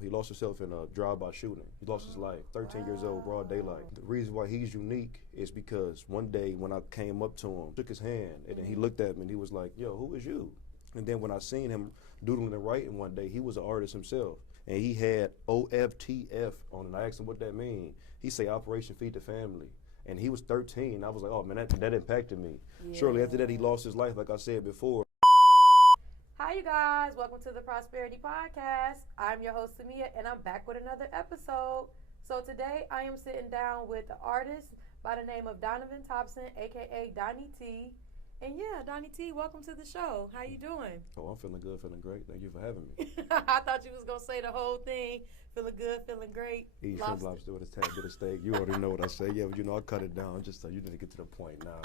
He lost himself in a drive-by shooting. He lost his life, 13 years old, broad daylight. The reason why he's unique is because one day when I came up to him, shook his hand, and then he looked at me and he was like, yo, who is you? And then when I seen him doodling and writing one day, he was an artist himself. And he had OFTF on it. And I asked him what that mean. He say Operation Feed the Family. And he was 13. I was like, oh man, that impacted me. Yeah. Shortly after that, he lost his life, like I said before. Hi, you guys. Welcome to the Prosperity Podcast. I'm your host, Samia, and I'm back with another episode. So today, I am sitting down with the artist by the name of Donovan Thompson, a.k.a. Dony T. And yeah, Dony T, welcome to the show. How you doing? Oh, I'm feeling good, feeling great. Thank you for having me. I thought you was going to say the whole thing. Feeling good, feeling great. Eat shrimp lobster with a tad bit of steak. You already know what I say. Yeah, but I cut it down just so you need to get to the point now.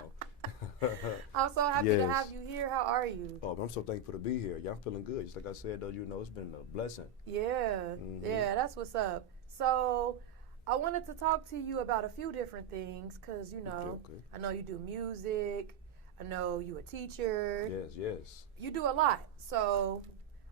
I'm so happy to have you here. How are you? Oh, I'm so thankful to be here. Yeah, I'm feeling good. Just like I said, though, it's been a blessing. Yeah, yeah, that's what's up. So I wanted to talk to you about a few different things because, Okay. I know you do music. I know you a teacher. Yes. You do a lot. So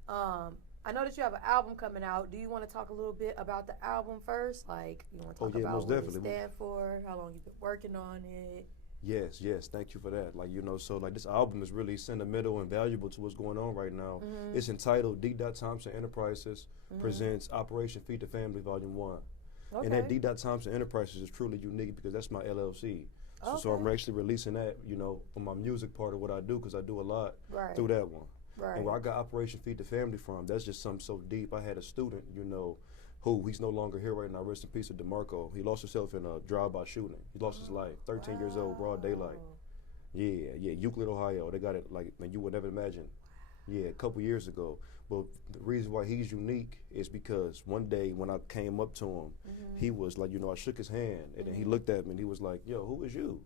I know that you have an album coming out. Do you want to talk a little bit about the album first? Like, you want to talk about most what definitely. it stands for, how long you've been working on it? Yes. Thank you for that. So this album is really sentimental and valuable to what's going on right now. Mm-hmm. It's entitled D. Thompson Enterprises presents Operation Feed the Family Volume 1. Okay. And that D. Thompson Enterprises is truly unique because that's my LLC. So I'm actually releasing that, on my music part of what I do, because I do a lot through that one. Right. And where I got Operation Feed the Family from, that's just something so deep. I had a student, who he's no longer here right now. Rest in peace to DeMarco. He lost himself in a drive-by shooting. He lost his life, 13 years old, broad daylight. Yeah, Euclid, Ohio. They got it you would never imagine. Yeah, a couple years ago. But the reason why he's unique is because one day when I came up to him, he was like, I shook his hand, and then he looked at me and he was like, yo, who is you?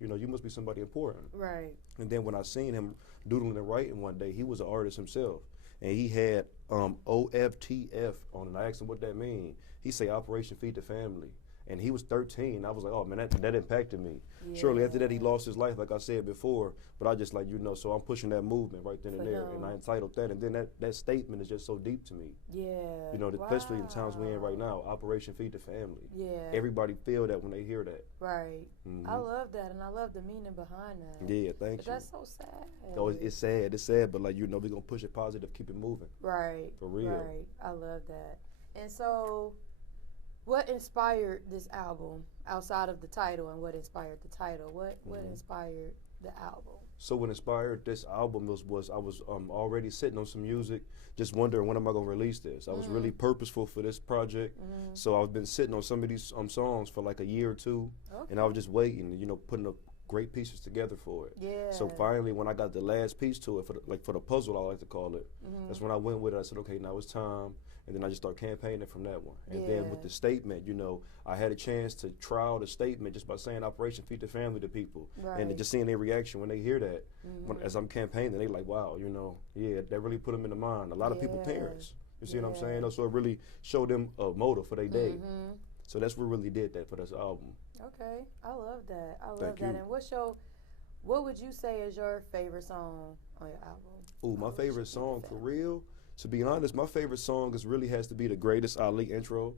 You must be somebody important. Right. And then when I seen him doodling and writing one day, he was an artist himself. And he had OFTF on it. And I asked him what that mean. He say Operation Feed the Family. And he was 13. I was like, oh, man, that impacted me. Yeah. Shortly after that, he lost his life, like I said before. But I just so I'm pushing that movement right then and there. And I entitled that. And then that statement is just so deep to me. Yeah. Especially in times we're in right now, Operation Feed the Family. Yeah. Everybody feel that when they hear that. Right. Mm-hmm. I love that, and I love the meaning behind that. Yeah, thank you. That's so sad. Oh, it's sad. It's sad, but we're going to push it positive, keep it moving. Right. For real. Right. I love that. And so, what inspired this album outside of the title, and what inspired the title? What inspired the album? So what inspired this album was I was already sitting on some music, just wondering when am I going to release this. I was really purposeful for this project. So I've been sitting on some of these songs for like a year or two, and I was just waiting, putting up great pieces together for it. Yeah. So finally, when I got the last piece to it, for the puzzle, I like to call it, that's when I went with it. I said, okay, now it's time. And then I just started campaigning from that one. And then with the statement, I had a chance to trial the statement just by saying Operation Feed the Family to people. Right. And just seeing their reaction when they hear that. As I'm campaigning, they like, wow, that really put them in the mind. A lot of people, parents. You see what I'm saying? So it really showed them a motive for their day. So that's what really did that for this album. Okay. I love that. Thank you. And what would you say is your favorite song on your album? Ooh, my favorite song for real? To be honest, my favorite song really has to be the Greatest Ali intro.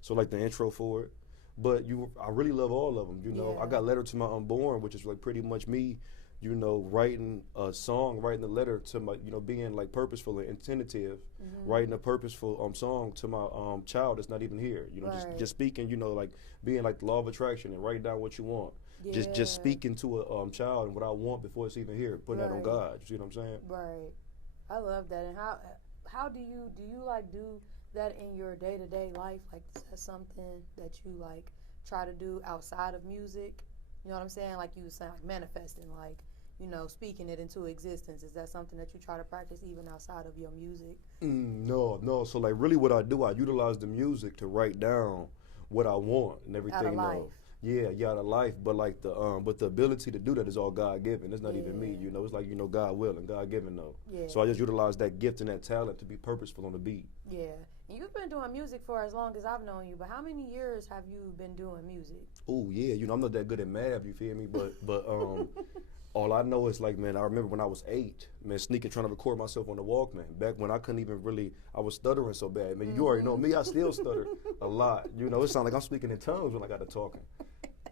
So like the intro for it. But I really love all of them. I got Letter to My Unborn, which is like pretty much me, writing a song, writing a letter to my, being like purposeful and attentive, writing a purposeful song to my child that's not even here. Just speaking, like being like the law of attraction and write down what you want. Yeah. Just speaking to a child and what I want before it's even here, putting that on God. You see what I'm saying? Right. I love that. And how do you do that in your day-to-day life? Like, is that something that you like try to do outside of music? You know what I'm saying? Like you were saying, like manifesting, like, speaking it into existence. Is that something that you try to practice even outside of your music? No. So like really what I do, I utilize the music to write down what I want and everything. Out of life. Yeah, out of life. But like but the ability to do that is all God given. It's not even me, It's like, God will and God given though. Yeah. So I just utilize that gift and that talent to be purposeful on the beat. Yeah. And you've been doing music for as long as I've known you, but how many years have you been doing music? Oh yeah, I'm not that good at math, you feel me? But All I know is like, man, I remember when I was 8, man, sneaking trying to record myself on the Walkman. Back when I couldn't even really, I was stuttering so bad. Man, you already know me, I still stutter a lot. You know, it sounds like I'm speaking in tongues when I got to talking.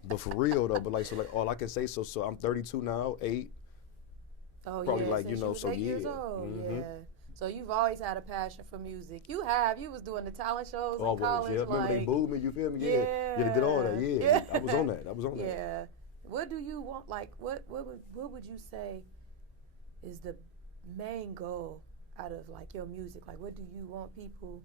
But for real though, but like, so like all I can say, so I'm 32 now, 8. Oh probably yeah, like, since you know, you was so 8 years yeah. old. Yeah. So you've always had a passion for music. You have. You was doing the talent shows in Always, college. yeah. Remember they Like, booed me, you feel me? yeah. Yeah, they did all that, yeah. Yeah. I was on that, I was on that. Yeah. What do you want? Like, what would you say is the main goal out of like your music? Like, what do you want people?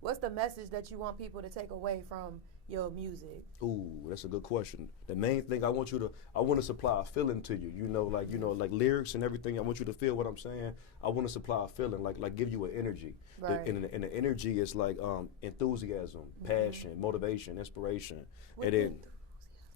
What's the message that you want people to take away from your music? Ooh, that's a good question. The main thing I want to supply a feeling to you. You know, like lyrics and everything. I want you to feel what I'm saying. I want to supply a feeling, like give you an energy. Right. And the energy is like enthusiasm, passion, motivation, inspiration, What and then.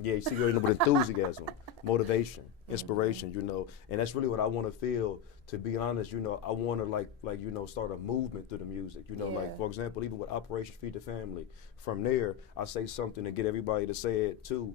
Yeah, you see, you already know, with enthusiasm, motivation, inspiration, you know, and that's really what I want to feel. To be honest, you know, I want to like you know, start a movement through the music. You know, like for example, even with Operation Feed the Family. From there, I say something to get everybody to say it too.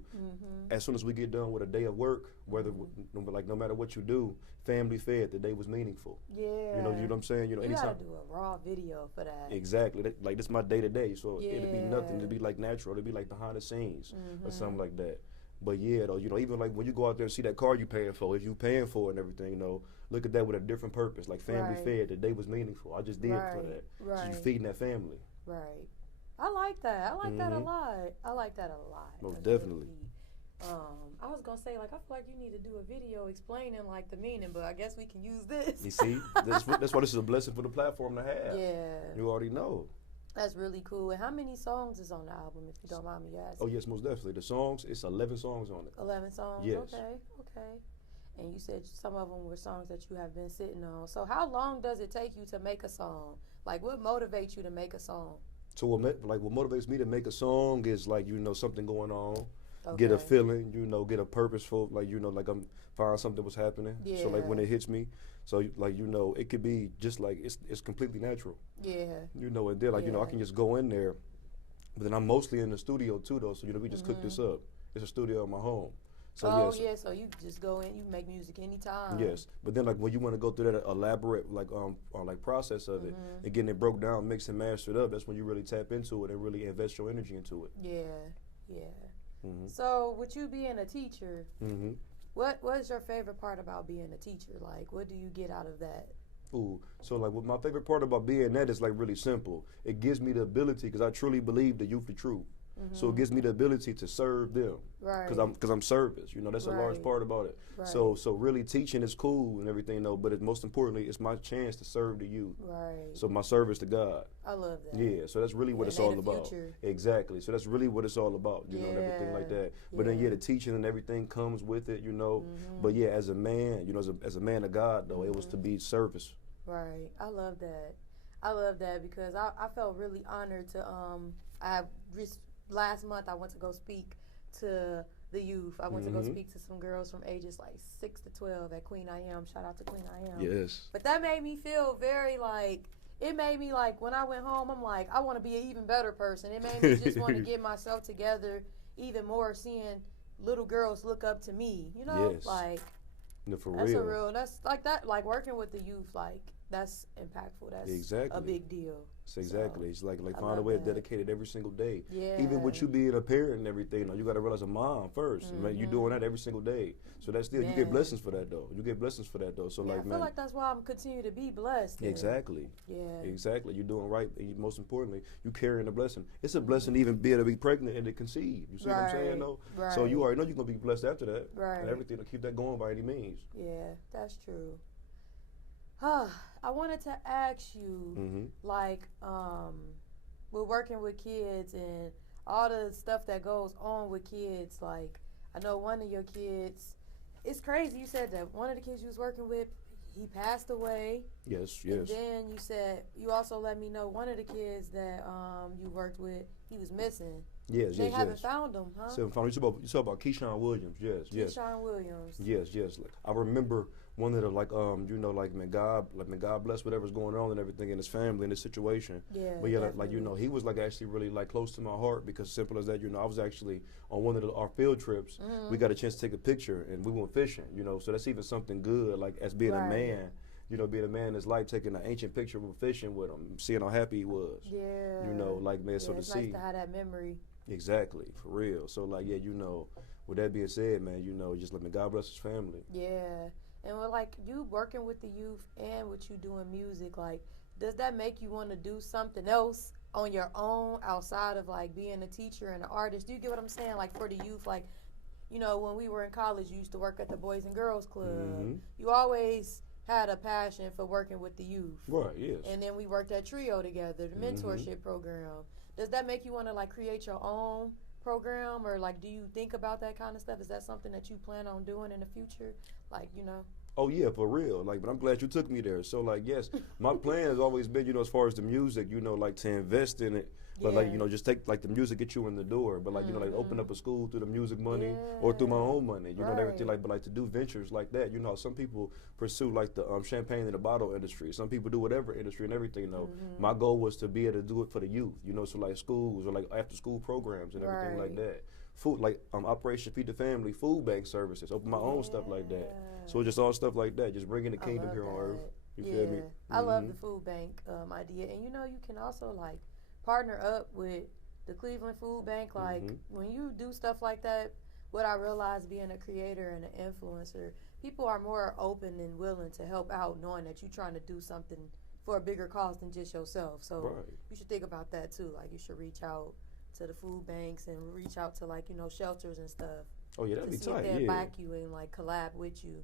As soon as we get done with a day of work, whether like no matter what you do, family fed. The day was meaningful. Yeah. You know what I'm saying. You know, you anytime. gotta do a raw video for that. Exactly. Like this is my day to day, so it'll be nothing. Yeah. It'll be like natural. It'll be like behind the scenes or something like that. But yeah, though, you know, even like when you go out there and see that car you paying for, if you paying for it and everything, you know, look at that with a different purpose. Like family fed, the day was meaningful. I just did for that. Right. So you feeding that family. Right. I like that. I like that a lot. I like that a lot. Most definitely. I was gonna say, like, I feel like you need to do a video explaining like the meaning, but I guess we can use this. You see, that's why this is a blessing for the platform to have. Yeah. You already know. That's really cool. And how many songs is on the album, if you don't mind me asking? Oh yes, most definitely. The songs, it's 11 songs on it. 11 songs. Yes. Okay. And you said some of them were songs that you have been sitting on. So how long does it take you to make a song? Like, what motivates you to make a song? So what motivates me to make a song is like, you know, something going on. Get a feeling, you know, get a purposeful, like, you know, like I'm find something was happening. Yeah. So like when it hits me, so like, you know, it could be just like it's completely natural. Yeah. You know, and then like, you know, I can just go in there, but then I'm mostly in the studio too though. So you know, we just cook this up. It's a studio in my home. So so you just go in, you make music anytime. Yes, but then like when you want to go through that elaborate like process of it and getting it broke down, mixed and mastered up, that's when you really tap into it and really invest your energy into it. Yeah. So with you being a teacher, what's your favorite part about being a teacher? Like, what do you get out of that? Ooh, so like what my favorite part about being that is like really simple. It gives me the ability, because I truly believe the youth the truth. So it gives me the ability to serve them, because I'm service. You know, that's a large part about it. Right. So really teaching is cool and everything, though. But most importantly, it's my chance to serve the youth. Right. So my service to God. I love that. Yeah. So that's really what it's all about. Future. Exactly. So that's really what it's all about. You know, and everything like that. But then the teaching and everything comes with it. You know. But yeah, as a man, you know, as a man of God, though, it was to be service. Right. I love that. I love that because I felt really honored to last month I went to go speak to the youth. I went to go speak to some girls from ages like 6 to 12 at Queen I Am. Shout out to Queen I Am. Yes. But that made me feel very like, it made me like, when I went home, I'm like, I want to be an even better person. It made me just want to get myself together even more, seeing little girls look up to me. You know, like, that's like that, like working with the youth, like, that's impactful. That's a big deal. Exactly. It's like find a way to dedicate it every single day. Yeah. Even with you being a parent and everything, you got to realize a mom first. Man, you're doing that every single day. So that's still, you get blessings for that though. So like, I feel like that's why I'm continue to be blessed. Exactly. Yeah. Exactly. You're doing right. And most importantly, you carrying a blessing. It's a blessing to even be able to be pregnant and to conceive. You see what I'm saying though? Right. So you already know you're going to be blessed after that. Right. And everything to keep that going by any means. Yeah, that's true. I wanted to ask you, like, we're working with kids and all the stuff that goes on with kids. Like, I know one of your kids, it's crazy. You said that one of the kids you was working with, he passed away. Yes. And then you said, you also let me know one of the kids that you worked with, he was missing. They haven't found him, huh? You talk about Keyshawn Williams, yes. Keyshawn Williams. Yes. Like, I remember one of the like like man God bless whatever's going on and everything in his family and his situation. Yeah, But yeah, definitely. he was like actually really like close to my heart because simple as that, I was actually on one of our field trips. Mm-hmm. We got a chance to take a picture and we went fishing, so that's even something good, like as being a Right. man, being a man in his life, taking an ancient picture of fishing with him, seeing how happy he was. Yeah. Like man, Yeah, so to it's see. nice to have that memory. Exactly, for real. So like, yeah, with that being said, man, just let me God bless his family. Yeah. And with like you working with the youth and with you doing music, like, does that make you want to do something else on your own outside of like being a teacher and an artist? Do you get what I'm saying? Like for the youth, like, when we were in college, you used to work at the Boys and Girls Club. Mm-hmm. You always had a passion for working with the youth. Right, yes. And then we worked at Trio together, the mentorship program. Does that make you want to like create your own program, or like do you think about that kind of stuff? Is that something that you plan on doing in the future? Like, Oh yeah, for real. Like, but I'm glad you took me there. So like, yes, my plan has always been, as far as the music, like to invest in it. But like, just take like the music, get you in the door. But like, like open up a school through the music money or through my own money. And everything like, but like to do ventures like that. Some people pursue like the champagne and the bottle industry. Some people do whatever industry and everything. My goal was to be able to do it for the youth. So like schools or like after school programs and everything like that. Food, like Operation Feed the Family, food bank services, open my own stuff like that. So just all stuff like that, just bringing the kingdom here on earth. You feel me? I love the food bank idea. And you can also like partner up with the Cleveland Food Bank. Like when you do stuff like that, what I realized being a creator and an influencer, people are more open and willing to help out knowing that you're trying to do something for a bigger cause than just yourself. So you should think about that too. Like you should reach out to the food banks and reach out to like shelters and stuff. Oh yeah, that'd be tight. If they'll back you and like collab with you.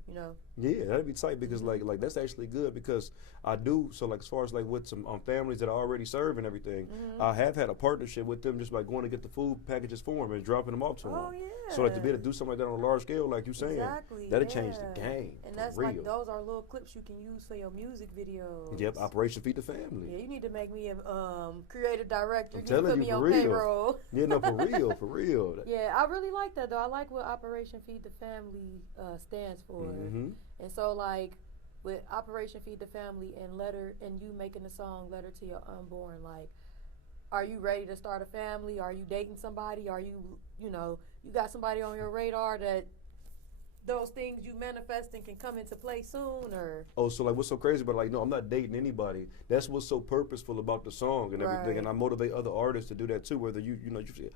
Yeah, that'd be tight because like that's actually good because I do. So like as far as like with some families that I already serve and everything, I have had a partnership with them, just like going to get the food packages for them and dropping them off to them. Oh yeah. So like to be able to do something like that on a large scale, like you saying, that'll change the game. And that's real. Like those are little clips you can use for your music videos. Yep, Operation Feed the Family. Yeah, you need to make me a creative director. I'm telling put me you, on for real. payroll. Yeah, no, for real. Yeah, I really like that though. I like what Operation Feed the Family stands for. And so like with Operation Feed the Family and you making the song Letter to Your Unborn, like, are you ready to start a family? Are you dating somebody? Are you you got somebody on your radar that those things you manifesting can come into play soon? Or so like what's so crazy about, like, no, I'm not dating anybody. That's what's so purposeful about the song and everything. And I motivate other artists to do that too. Whether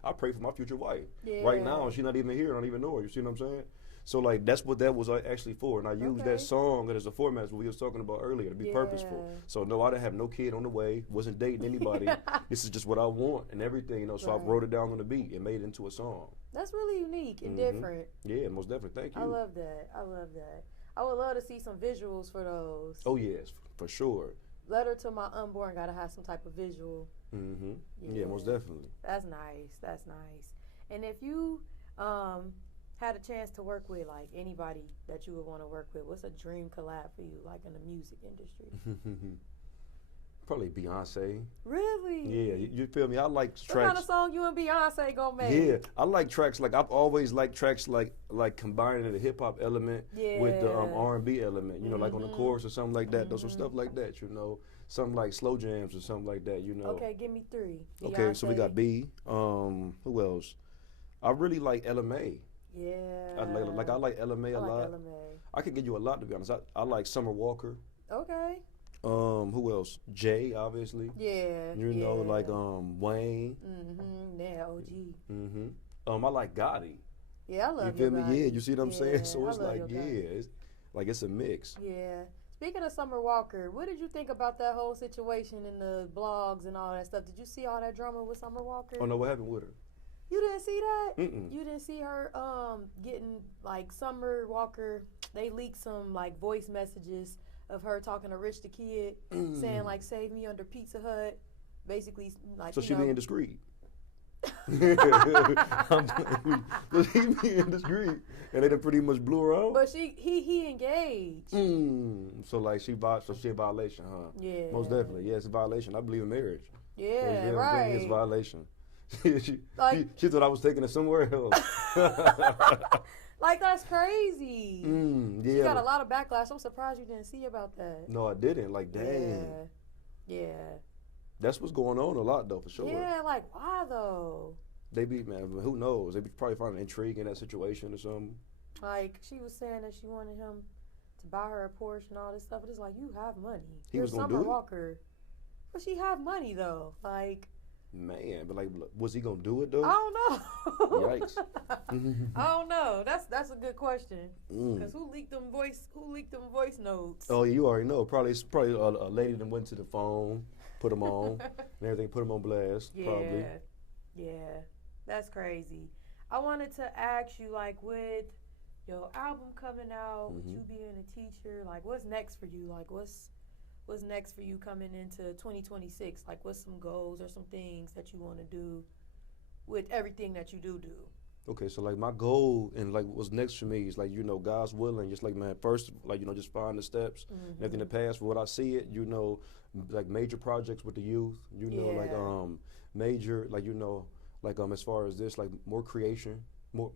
I pray for my future wife. Right now she's not even here. I don't even know her. You see what I'm saying? So like that's what that was actually for, and I used that song as a format as we was talking about earlier to be purposeful. So no, I didn't have no kid on the way, wasn't dating anybody. This is just what I want and everything, So I wrote it down on the beat and made it into a song. That's really unique and different. Yeah, most definitely. Thank you. I love that. I would love to see some visuals for those. Oh yes, for sure. Letter to My Unborn gotta have some type of visual. Yeah, most definitely. That's nice. And if you had a chance to work with like anybody that you would want to work with, what's a dream collab for you, like in the music industry? Probably Beyonce. Really? Yeah, you feel me? I like tracks. What kind of song you and Beyonce gonna make? Yeah, I like tracks like I've always liked tracks like combining the hip hop element with the R&B element. Like on the chorus or something like that. Those some stuff like that. Something like slow jams or something like that. Okay, give me three. Beyonce. Okay, so we got B. Who else? I really like LMA. Yeah. I like LMA a lot. I could give you a lot, to be honest. I like Summer Walker. Okay. Who else? Jay, obviously. Yeah. Like Wayne. Yeah, OG. I like Gotti. Yeah, I love you feel me? Gotti. Yeah, you see what I'm saying? So it's like, it's a mix. Yeah. Speaking of Summer Walker, what did you think about that whole situation in the blogs and all that stuff? Did you see all that drama with Summer Walker? Oh no, what happened with her? You didn't see that? Mm-mm. You didn't see her getting like Summer Walker? They leaked some like voice messages of her talking to Rich the Kid, saying like "Save me" under Pizza Hut, basically like. So she being discreet. She being discreet, and they done pretty much blew her out. But he engaged. So like she a violation, huh? Yeah. Most definitely, yeah, it's a violation. I believe in marriage. Yeah, right. It's a violation. she thought I was taking her somewhere else. Like, that's crazy. Yeah. She got a lot of backlash. I'm surprised you didn't see about that. No, I didn't. Like, dang. Yeah. That's what's going on a lot, though, for sure. Yeah, like, why, though? They be, man, who knows? They be probably finding intrigue in that situation or something. Like, she was saying that she wanted him to buy her a Porsche and all this stuff. But it's like, you have money. He was going to do it? Walker. But she have money, though. Like... Man, but like, was he gonna do it though? I don't know. Yikes! I don't know. That's a good question. Because who leaked them voice notes? Oh, you already know. It's probably a lady that went to the phone, put them on, and everything, put them on blast. Yeah, probably. Yeah, that's crazy. I wanted to ask you, like, with your album coming out, with you being a teacher, like, what's next for you? Like, what's next for you coming into 2026? Like, what's some goals or some things that you want to do with everything that you do? Okay, so like my goal and like what's next for me is like, you know, God's willing, just like, man, first, like, you know, just find the steps and everything to pass for what I see it, you know, like major projects with the youth, you know, like major, like, you know, like as far as this, like more creation,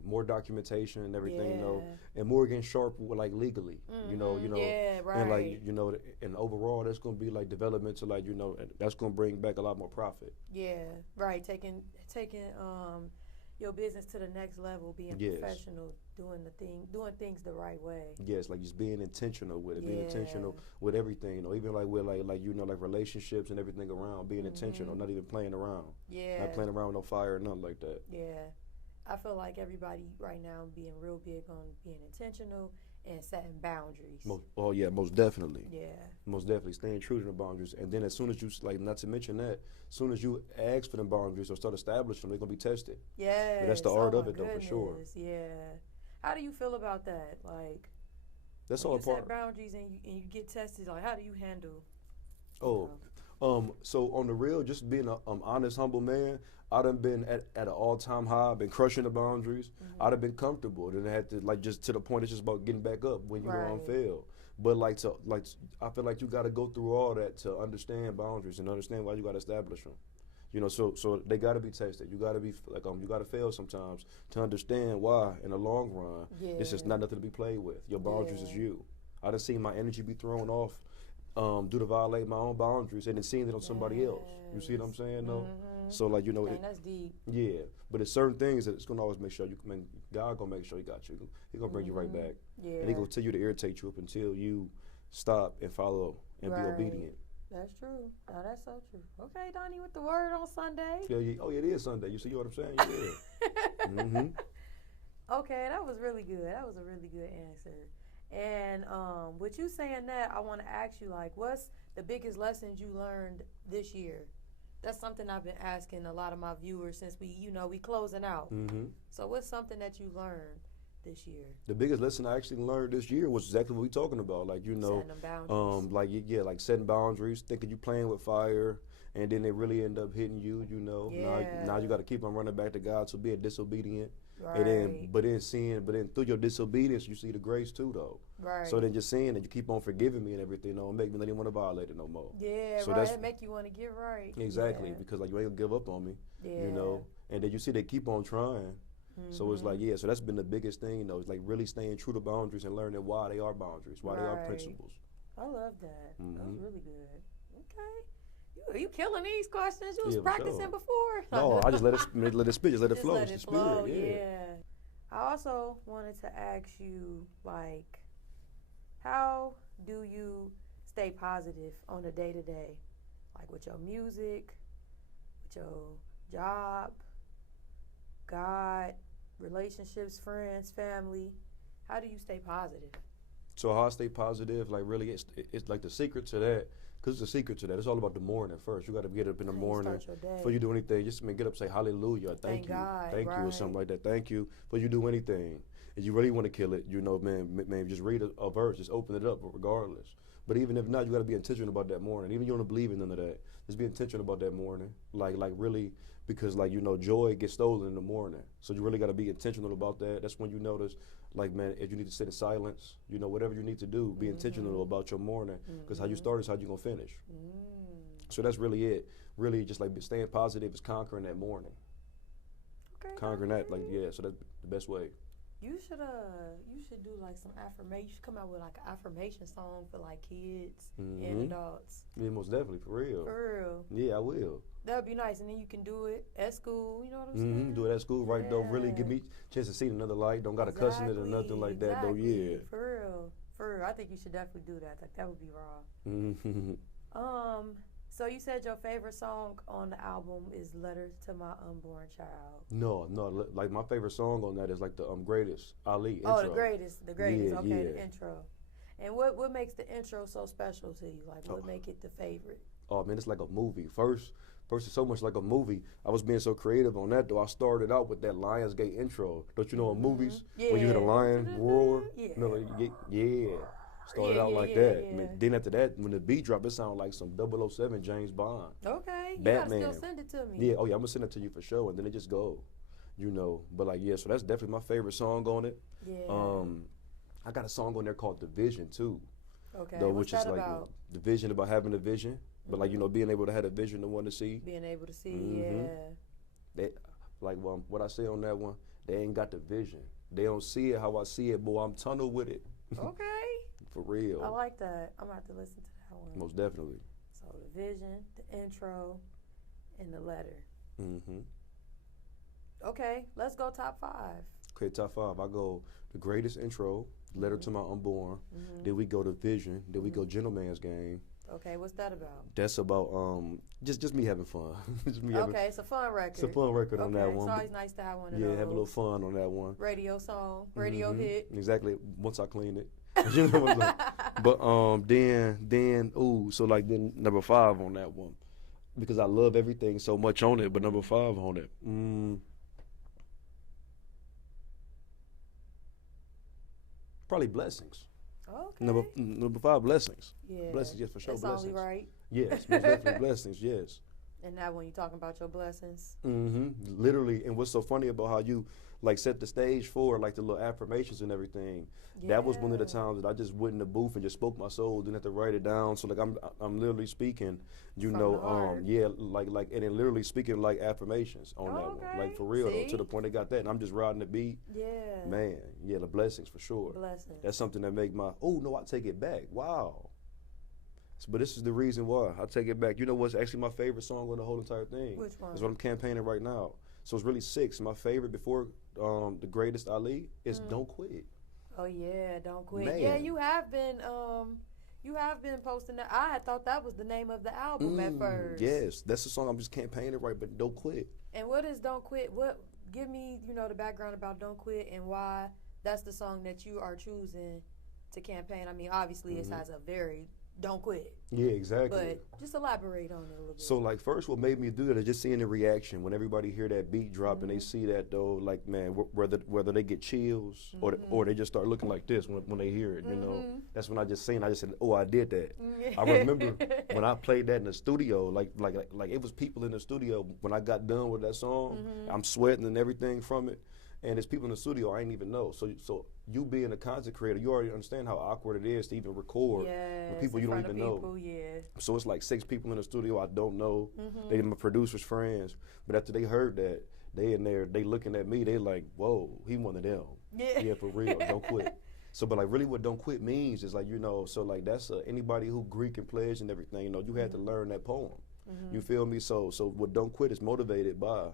more documentation and everything, you know, and more getting sharp with, like legally, you know, and like, you know, and overall that's gonna be like development to, like, you know, and that's gonna bring back a lot more profit. Yeah, right. Taking your business to the next level, being professional, doing things the right way. Yes, like just being intentional with it, being intentional with everything, you know, even like with like you know, like relationships and everything around, being intentional, not even playing around. Yeah. Not playing around with no fire or nothing like that. Yeah. I feel like everybody right now being real big on being intentional and setting boundaries. Most definitely. Yeah. Most definitely staying true to the boundaries. And then as soon as you, like, not to mention that, as soon as you ask for them boundaries or start establishing them, they're going to be tested. Yeah. But that's the art of it, though, for sure. Yeah. How do you feel about that? Like, that's all all part. You set boundaries and you get tested. Like, how do you handle? So on the real, just being an honest, humble man, I done been at an all-time high. I've been crushing the boundaries. I'd have been comfortable. Then I had to, like, just to the point, it's just about getting back up when you know I'm failed. But I feel like you got to go through all that to understand boundaries and understand why you got to establish them. You know, so they got to be tested. You got to be like you got to fail sometimes to understand why in the long run. It's just not nothing to be played with. Your boundaries is you. I done seen my energy be thrown off due to violate my own boundaries and then seeing it on somebody else. You see what I'm saying, though? So, like, you know, that's deep. Yeah, but it's certain things that it's gonna always make sure God gonna make sure He got you. He gonna bring you right back, and He gonna tell you to irritate you up until you stop and follow and be obedient. That's true. Oh, that's so true. Okay, Donnie, with the word on Sunday. Yeah. Oh, yeah, it is Sunday. You see what I'm saying? Yeah. Okay, that was really good. That was a really good answer. And with you saying that, I want to ask you, like, what's the biggest lessons you learned this year? That's something I've been asking a lot of my viewers since we closing out. So what's something that you learned this year? The biggest lesson I actually learned this year was exactly what we're talking about. Like, you know, like setting boundaries, thinking you playing with fire, and then they really end up hitting you, you know. Now you got to keep on running back to God, so being disobedient. Right. And then through your disobedience, you see the grace too, though. Right. So then just seeing that you keep on forgiving me and everything, don't make me not even want to violate it no more. Yeah, so right. It make you want to get right. Exactly, because like you ain't gonna give up on me. Yeah. You know, and then you see they keep on trying. So it's like, so that's been the biggest thing, you know, it's like really staying true to boundaries and learning why they are boundaries, why they are principles. I love that. That was really good. Okay. You killing these questions. You was practicing before. No, I just let it spit, just let it flow. Let it flow, yeah. I also wanted to ask you, like, how do you stay positive on a day-to-day? Like with your music, with your job, God, relationships, friends, family. How do you stay positive? So how I stay positive, like really, it's like the secret to that. Because it's a secret to that. It's all about the morning first. You got to get up in the morning before you do anything. Just get up and say hallelujah, thank you, God, thank you, or something like that. Thank you before you do anything. If you really want to kill it, you know, man, just read a verse, just open it up, regardless. But even if not, you got to be intentional about that morning. Even if you don't believe in none of that, just be intentional about that morning. Like really, because like, you know, joy gets stolen in the morning. So you really got to be intentional about that. That's when you notice, like, man, if you need to sit in silence, you know, whatever you need to do, be intentional about your morning, because how you start is how you're going to finish. So that's really it. Really just like staying positive is conquering that morning. Okay. Conquering that, like, so that's the best way. You should do like some affirmation. You should come out with like an affirmation song for like kids and Mm-hmm. adults. Yeah, most definitely, for real. For real. Yeah, I will. That would be nice, and then you can do it at school. You know what I'm Mm-hmm. saying? Do it at school, right? Don't really give Yeah. me chance to see another light. Don't got to cuss in it or nothing like that, though. Yeah. For real. For real. I think you should definitely do that. Like that would be raw. Mm-hmm. So you said your favorite song on the album is "Letter to My Unborn Child." No, like my favorite song on that is like the greatest Ali intro. Oh, the greatest. Yeah, Okay, yeah. the intro. And what makes the intro so special to you? Like, what make it the favorite? Oh man, it's like a movie. First, it's so much like a movie. I was being so creative on that though. I started out with that Lionsgate intro. Don't you know in movies when you hear the lion roar? Yeah. You know, like, yeah. Started out like that. I mean, then after that, when the beat dropped, it sounded like some 007 James Bond. Okay, you Batman. gotta still send it to me. Yeah, oh yeah, I'm gonna send it to you for sure, and then it just go, you know. But like, yeah, so that's definitely my favorite song on it. Yeah. I got a song on there called "The Vision" too. Okay. Though, What's which is that like about? the vision about having a vision, but like you know, being able to have a vision to want to see. Being able to see, Mhm. They, like what I say on that one, they ain't got the vision. They don't see it how I see it, boy. I'm tunnel with it. Okay. For real. I like that. I'm gonna have to listen to that one. Most definitely. So the vision, the intro, and the letter. Mm-hmm. Okay, let's go top 5. Okay, top 5. I go the greatest intro, Letter to My Unborn. Then we go to Vision. Then we go Gentleman's Game. Okay, what's that about? That's about just me having fun. Just me having, Okay, it's a fun record. it's a fun record on that one. It's always nice to have one of Yeah, those. have a little fun on that one. Radio song, radio hit. Exactly. Once I clean it. You know what I'm saying? But so like then number 5 on that one. Because I love everything so much on it, but number 5 on it. Probably Blessings. Okay. Number 5, Blessings. Yeah. Blessings, yes, for sure. That's Blessings. only right. Yes, most definitely Blessings, yes. And now when you're talking about your blessings. Literally, and what's so funny about how you like set the stage for like the little affirmations and everything. That was one of the times that I just went in the booth and just spoke my soul, didn't have to write it down. So like I'm literally speaking, you From know, the heart. yeah, like and then literally speaking like affirmations on that one. Like for real though, to the point they got that and I'm just riding the beat. Yeah. Man, yeah, the blessings for sure. Blessings. That's something that make my I take it back. Wow. But this is the reason why I take it back. You know what's actually my favorite song on the whole entire thing? Which one? It's what I'm campaigning right now. So it's really 6. My favorite before the greatest Ali is Don't Quit. Oh yeah, Don't Quit. Man. Yeah, you have been posting that. I had thought that was the name of the album at first. Yes, that's the song I'm just campaigning right, but Don't Quit. And what is Don't Quit? Give me, the background about Don't Quit and why that's the song that you are choosing to campaign. I mean, obviously it has a very don't quit. Yeah, exactly. But just elaborate on it a little bit. So like first what made me do that is just seeing the reaction when everybody hear that beat drop and they see that though, like man, whether they get chills or they just start looking like this when they hear it, you know. That's when I just said, oh, I did that. I remember when I played that in the studio, like it was people in the studio when I got done with that song. I'm sweating and everything from it. And there's people in the studio I ain't even know. So you being a content creator, you already understand how awkward it is to even record with people you don't even know. Yeah. So it's like 6 people in the studio I don't know. They my producer's friends. But after they heard that, they in there, they looking at me, they like, whoa, he one of them. Yeah, for real, don't quit. So, but like really what don't quit means is like, so like that's anybody who Greek and pledge and everything, you had to learn that poem. You feel me? So what don't quit is motivated by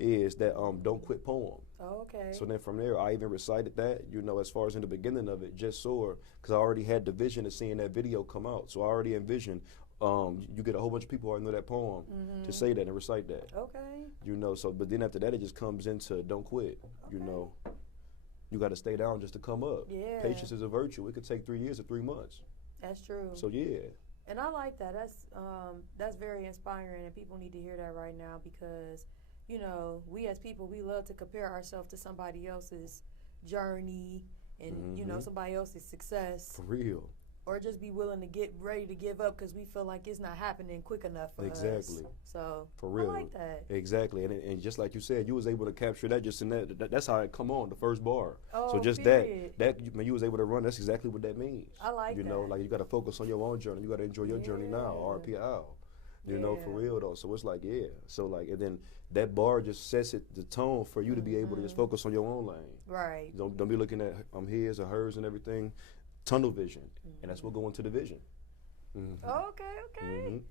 is that don't quit poem. Oh, okay. So then from there, I even recited that, as far as in the beginning of it, just so, because I already had the vision of seeing that video come out. So I already envisioned, you get a whole bunch of people who already know that poem to say that and recite that. Okay. So, but then after that, it just comes into don't quit, You got to stay down just to come up. Yeah. Patience is a virtue. It could take 3 years or 3 months. That's true. So, yeah. And I like that. That's very inspiring, and people need to hear that right now because we as people, we love to compare ourselves to somebody else's journey and, somebody else's success. For real. Or just be willing to get ready to give up because we feel like it's not happening quick enough for us. Exactly. So, for real. I like that. Exactly. And just like you said, you was able to capture that just in that's how it come on, the first bar. Oh, so just period. that when you was able to run, that's exactly what that means. I like that. Like you got to focus on your own journey. You got to enjoy your journey now, RP Al. You know, for real though. So it's like, yeah. So like, and then that bar just sets the tone for you to be able to just focus on your own lane. Right. Don't be looking at his or hers and everything. Tunnel vision, and that's what go into the vision. Okay.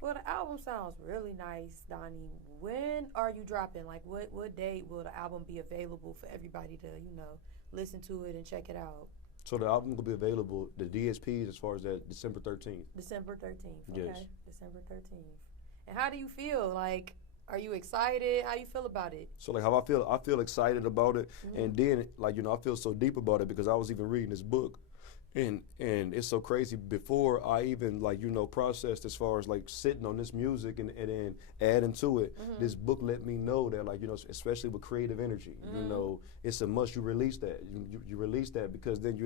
Well, the album sounds really nice, Donnie. When are you dropping? Like, what date will the album be available for everybody to, listen to it and check it out? So the album will be available, the DSPs, as far as that, December 13th. December 13th. Yes. Okay. December 13th. And how do you feel? Like, are you excited? How do you feel about it? So like how I feel excited about it, and then like I feel so deep about it because I was even reading this book. And it's so crazy. Before I even processed as far as like sitting on this music and then adding to it, this book let me know that especially with creative energy, it's a must you release that. You release that because then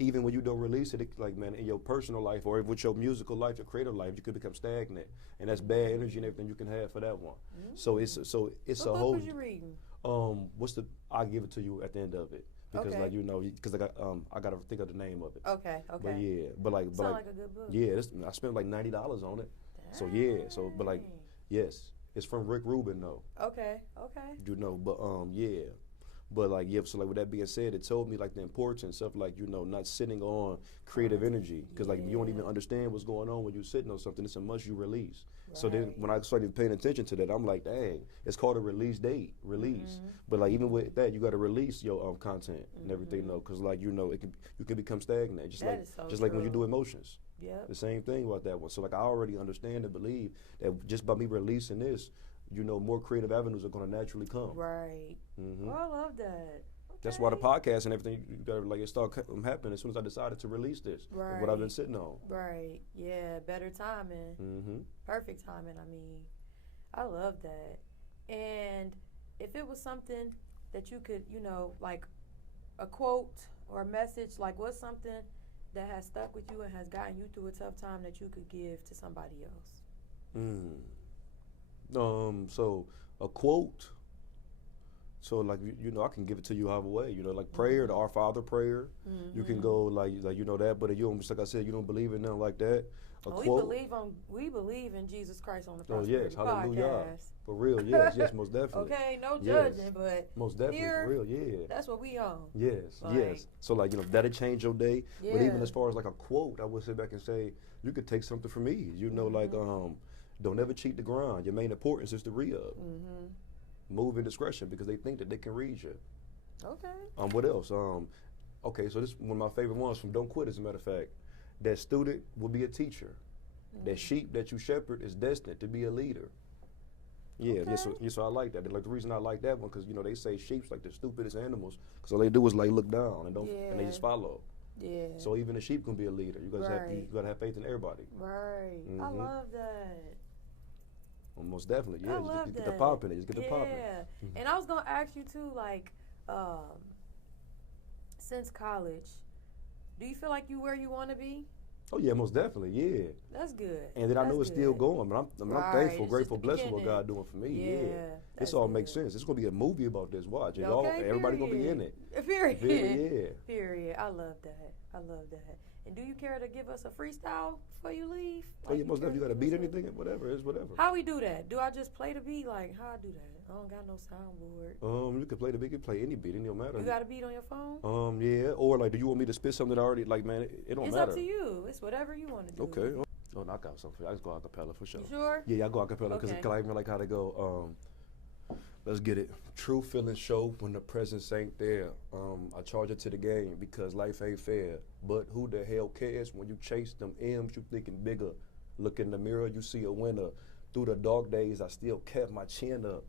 even when you don't release it, in your personal life or with your musical life, your creative life, you could become stagnant, and that's bad energy and everything you can have for that one. So it's what a book whole. was you reading? I'll give it to you at the end of it. Because because I gotta think of the name of it. Okay. But yeah, but like sound like a good book. Yeah, I spent like $90 on it. Dang. So yeah, but yes, it's from Rick Rubin though. Okay. But yeah. But so with that being said, it told me the importance of not sitting on creative energy because you don't even understand what's going on when you're sitting on something. It's a must you release. Right. So then when I started paying attention to that, I'm like, dang, it's called a release date, release. But even with that, you got to release your content and everything though, because you can become stagnant, just like when you do emotions. Yeah. The same thing about that one. So I already understand and believe that just by me releasing this, more creative avenues are going to naturally come. Right. Oh, I love that. Okay. That's why the podcast and everything, you got to it start happening as soon as I decided to release this. Right. What I've been sitting on. Right. Yeah. Better timing. Perfect timing. I mean, I love that. And if it was something that you could, like a quote or a message, like what's something that has stuck with you and has gotten you through a tough time that you could give to somebody else? So a quote. So I can give it to you however way. Prayer, the Our Father prayer. You can go that, but you don't. Just like I said, you don't believe in nothing like that. Quote. We believe in Jesus Christ on the Prosperity yes, hallelujah. Podcast. For real, yes, most definitely. Okay, no judging, but most definitely, here, for real, yeah. That's what we own. Yes. So that'll change your day. Yeah. But even as far as a quote, I would sit back and say you could take something from me. Don't ever cheat the grind. Your main importance is the re-up. Move in discretion because they think that they can read you. Okay. What else? Okay, so this is one of my favorite ones from Don't Quit, as a matter of fact. That student will be a teacher. That sheep that you shepherd is destined to be a leader. Yeah, Okay. so I like that. The reason I like that one, because they say sheep's like the stupidest animals, because all they do is look down and they just follow. Yeah. So even the sheep can be a leader. You gotta have faith in everybody. Right. I love that. Well, most definitely, yeah. I love Get the pop in it. Just get the pop in it. Yeah. And I was gonna ask you too, since college, do you feel like you where you want to be? Oh yeah, most definitely, yeah. That's good. And then I know it's still going, but I'm thankful, It's grateful, just the blessed for what beginning. God doing for me. Yeah, This all makes sense. It's gonna be a movie about this. Watch, everybody gonna be in it. Period. Yeah. Period. I love that. And do you care to give us a freestyle before you leave? Oh yeah, most definitely. You gotta beat anything, whatever. It's whatever. How we do that? Do I just play the beat? Like how I do that? I don't got no soundboard. You can play the beat. You can play any beat. It don't matter. You got a beat on your phone? Yeah. Or do you want me to spit something already? Man, it don't matter. It's up to you. It's whatever you want to do. Okay. Oh, no, I got something. I just go acapella for sure. You sure? Yeah, I go acapella because Okay. I even like how to go. Let's get it. True feelings show when the presence ain't there. I charge it to the game because life ain't fair. But who the hell cares when you chase them M's? You thinking bigger. Look in the mirror, you see a winner. Through the dark days, I still kept my chin up.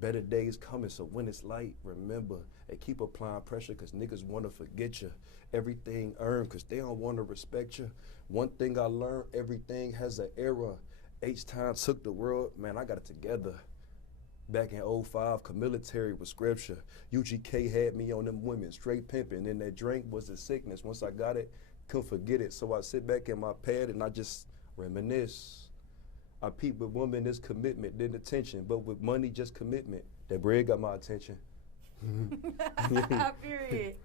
Better days coming, so when it's light, remember, and keep applying pressure because niggas want to forget you. Everything earned because they don't want to respect you. One thing I learned, everything has an era. H-Time took the world, man, I got it together. Back in 05, military with scripture. UGK had me on them women, straight pimping, and that drink was a sickness. Once I got it, couldn't forget it, so I sit back in my pad and I just reminisce. I peep with women, this commitment, then attention, but with money, just commitment. That bread got my attention. Period.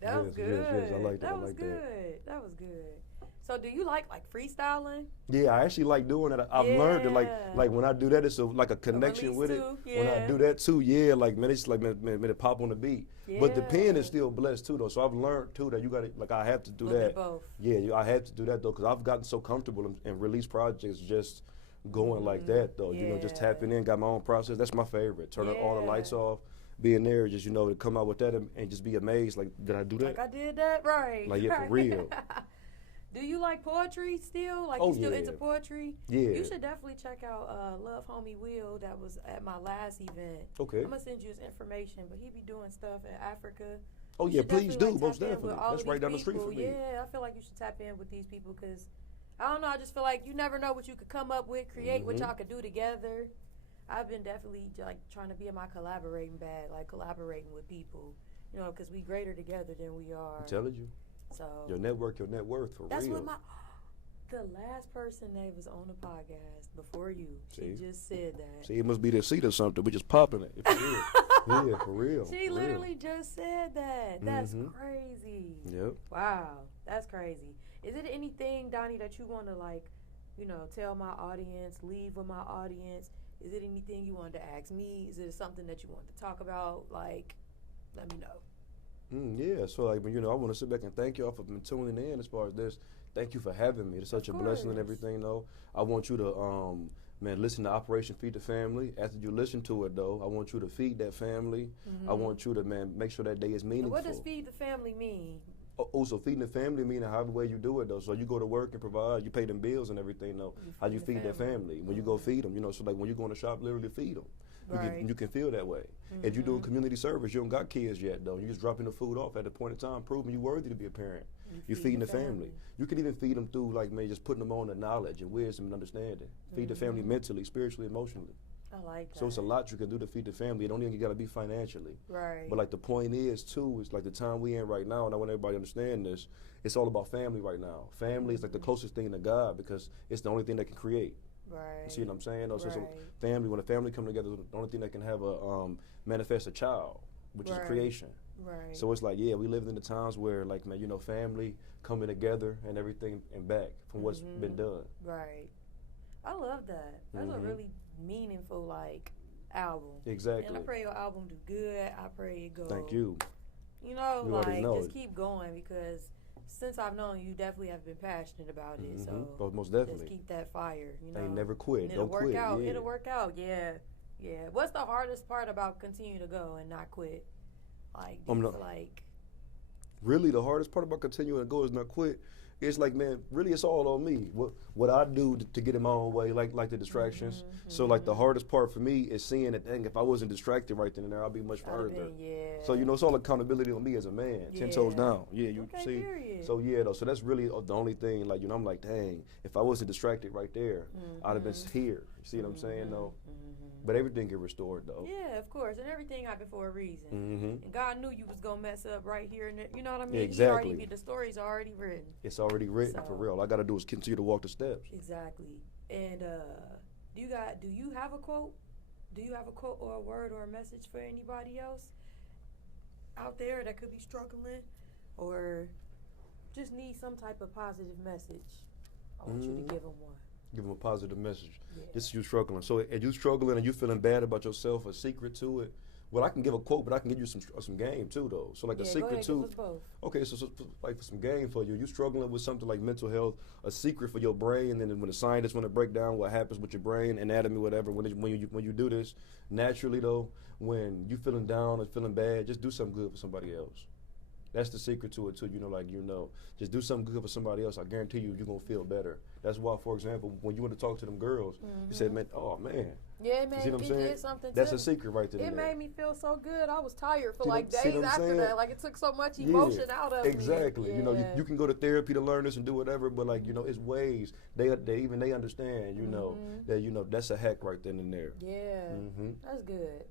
That was good. Yes, I like that. That I was like good. that. That was good. So do you like freestyling? Yeah, I actually like doing that. I've learned that like when I do that, it's like a connection with it. Yeah. When I do that too, yeah, like man, it's like man, it pop on the beat. Yeah. But the pen is still blessed too though. So I've learned too that you got to like I have to do that. Both. Yeah, I have to do that though because I've gotten so comfortable and release projects just going like that though. Yeah. You know, just tapping in, got my own process. That's my favorite. Turning all the lights off. Being there, just to come out with that and just be amazed. Like, did I do that? Like I did that right. Like yeah, for real. Do you like poetry still? Like you still into poetry? Yeah. You should definitely check out Love Homie Will that was at my last event. Okay. I'm gonna send you his information, but he be doing stuff in Africa. Oh yeah, please do, most definitely. That's right down the street for me. Yeah, I feel like you should tap in with these people because I don't know. I just feel like you never know what you could come up with, create what y'all could do together. I've been definitely like trying to be in my collaborating bag, like collaborating with people, because we greater together than we are. I'm telling you. So your network, your net worth, for that's real. What the last person that was on the podcast before you, See? she just said that. See, it must be the seat or something. We just popping it. For real. Yeah, for real. She for literally real. just said that. That's crazy. Yep. Wow, that's crazy. Is it anything, Donnie, that you want to tell my audience, leave with my audience? Is it anything you wanted to ask me? Is it something that you want to talk about? Like, let me know. Yeah, so I want to sit back and thank y'all for tuning in as far as this. Thank you for having me. It's such a blessing and everything, though. I want you to, listen to Operation Feed the Family. After you listen to it, though, I want you to feed that family. I want you to, make sure that day is meaningful. What does feed the family mean? So feeding the family meaning however way you do it though. So you go to work and provide, you pay them bills and everything though. How you feed that family when you go feed them, so like when you go in the shop, literally feed them. You can feel that way. If you're doing community service, you don't got kids yet though. You just dropping the food off at the point in time, proving you worthy to be a parent. You're feeding the family. You can even feed them through like just putting them on the knowledge and wisdom and understanding. Feed the family mentally, spiritually, emotionally. I like that. So it's a lot you can do to feed the family. It don't even gotta be financially. Right. But like the point is too, is like the time we in right now, and I want everybody to understand this, it's all about family right now. Family is like the closest thing to God because it's the only thing that can create. Right. You see what I'm saying? So family, when a family come together, the only thing that can have a manifest a child, which is creation. Right. So it's like, yeah, we live in the times where like, family coming together and everything and back from what's been done. Right. I love that. That's a really meaningful album. Exactly. And I pray your album do good. I pray it go. Thank you. Just keep going because since I've known you, definitely have been passionate about it. So most definitely. Just keep that fire. Ain't never quit. Don't quit. Out. Yeah. It'll work out. Yeah. Yeah. What's the hardest part about continue to go and not quit? Really, the hardest part about continuing to go is not quit. It's like, man, really, it's all on me. What I do to get in my own way, like the distractions. So, like, the hardest part for me is seeing that, dang, if I wasn't distracted right then and there, I'd be much further. So, it's all accountability on me as a man, 10 toes down. Yeah, you see? Period. So, yeah, though. So, that's really the only thing, like, I'm like, dang, if I wasn't distracted right there, I'd have been here. You see what I'm saying, though? But everything get restored, though. Yeah, of course. And everything happened for a reason. And God knew you was going to mess up right here and there. You know what I mean? Yeah, exactly. The story's already written. It's already written, for real. All I got to do is continue to walk the steps. Exactly. And do you have a quote? Do you have a quote or a word or a message for anybody else out there that could be struggling or just need some type of positive message? I want you to give them one. Give them a positive message. Yeah. This is you struggling. So if you struggling and you feeling bad about yourself, a secret to it. Well, I can give a quote, but I can give you some game too, though. So like a secret to. Okay, so like for some game for you, you struggling with something like mental health, a secret for your brain, and then when the scientists want to break down what happens with your brain, anatomy, whatever. When you do this naturally though, when you feeling down or feeling bad, just do something good for somebody else. That's the secret to it too. Just do something good for somebody else. I guarantee you're gonna feel better. That's why, for example, when you went to talk to them girls, you said, "Man, oh man." Yeah, it made me did something. That's a secret right there. It made me feel so good. I was tired for days after saying? that. Like it took so much emotion out of me. Exactly. Yeah. You can go to therapy to learn this and do whatever, but it's ways they understand. That that's a hack right then and there. Yeah. That's good.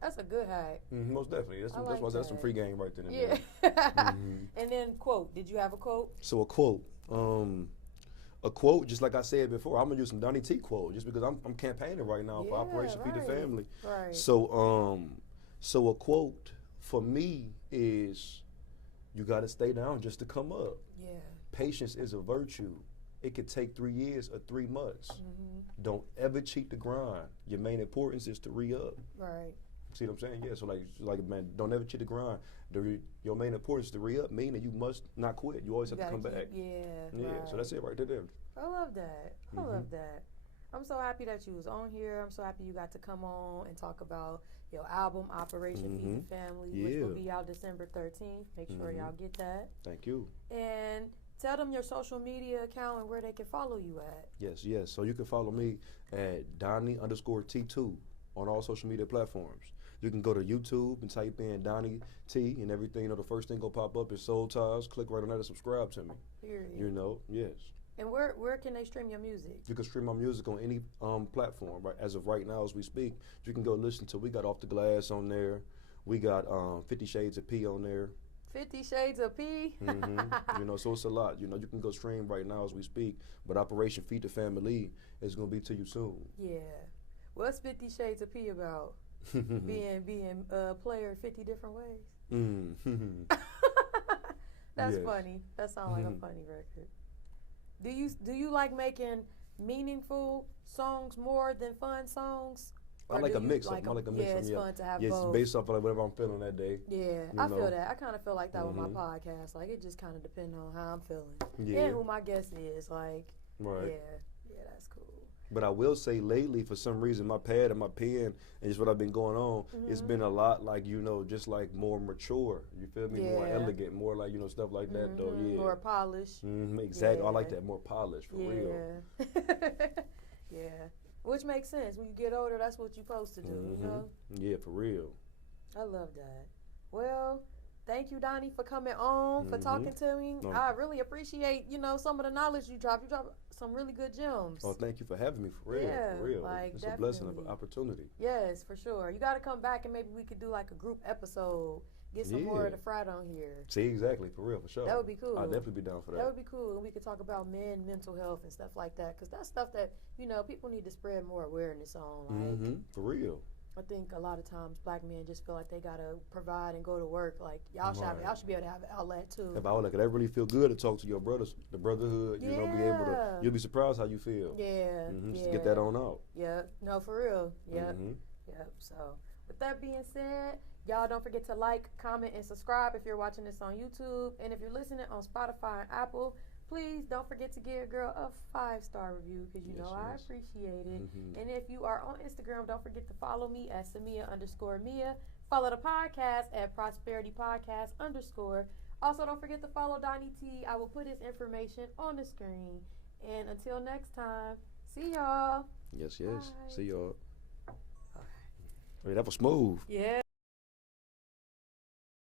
That's a good hack. Most definitely. That's some free game right then and there. Yeah. And then quote. Did you have a quote? So a quote. A quote, just like I said before, I'm gonna use some Dony T quote, just because I'm campaigning right now for Operation Feed the Family. Right. So a quote for me is, you gotta stay down just to come up. Yeah. patience is a virtue. It could take 3 years or 3 months. Mm-hmm. Don't ever cheat the grind. Your main importance is to re-up. Right. See what I'm saying? Yeah, so like man, don't ever cheat the grind. Your main importance is to re-up, meaning you must not quit. You always have to come back. Yeah, Yeah, right. so that's it right there. I love that. I love that. I'm so happy that you was on here. I'm so happy you got to come on and talk about your album, Operation Feed the Family, which will be out December 13th. Make sure y'all get that. Thank you. And tell them your social media account and where they can follow you at. Yes. So you can follow me at Dony_T2 on all social media platforms. You can go to YouTube and type in Dony T and everything. You know, the first thing gonna pop up is Soul Ties. Click right on that and subscribe to me. Period. You know, yes. And where can they stream your music? You can stream my music on any platform. Right as of right now, as we speak, you can go listen to. We got Off the Glass on there. We got 50 Shades of P on there. 50 Shades of P. You know, so it's a lot. You know, you can go stream right now as we speak. But Operation Feed the Family is gonna be to you soon. Yeah. What's 50 Shades of P about? being player in 50 different ways. That's funny. That sounds like a funny record. Do you like making meaningful songs more than fun songs? I like a mix. I like a mix. Yeah, it's fun to have both. both. It's based off of like whatever I'm feeling that day. Yeah, I feel that. I kind of feel like that with my podcast. Like it just kind of depends on how I'm feeling and who my guest is. Like, yeah, that's cool. But I will say lately, for some reason, my pad and my pen and just what I've been going on, it's been a lot like, you know, just like more mature. You feel me? More elegant, more like, you know, stuff like that though. Yeah. More polished. Exactly. I like that. More polished, for real. Yeah. Which makes sense. When you get older, that's what you're supposed to do, you know? Yeah, for real. I love that. Well, thank you, Dony, for coming on, for talking to me. I really appreciate, you know, some of the knowledge you dropped. You dropped some really good gems. Oh, thank you for having me, for real. Yeah, for real. Like, it's definitely. A blessing of an opportunity. Yes, for sure. You got to come back and maybe we could do like a group episode. Get some more of the fried on here. See, exactly, for real, for sure. That would be cool. I'd definitely be down for that. That would be cool. And we could talk about mental health and stuff like that. Because that's stuff that, you know, people need to spread more awareness on. Like, for real. I think a lot of times black men just feel like they got to provide and go to work. Like, y'all should be able to have an outlet, too. If I was like, that really feel good to talk to your brothers, the brotherhood, you know, be able to, you'll be surprised how you feel. Yeah. Just get that on out. Yeah. No, for real. Yep. Yep. So, with that being said, y'all don't forget to like, comment, and subscribe if you're watching this on YouTube. And if you're listening on Spotify and Apple, please don't forget to give a girl a 5-star review because, you know, I appreciate it. And if you are on Instagram, don't forget to follow me at Samia_Mia. Follow the podcast at Prosperity Podcast _. Also, don't forget to follow Dony T. I will put his information on the screen. And until next time, see y'all. Yes. Bye. See y'all. Hey, that was smooth. Yeah.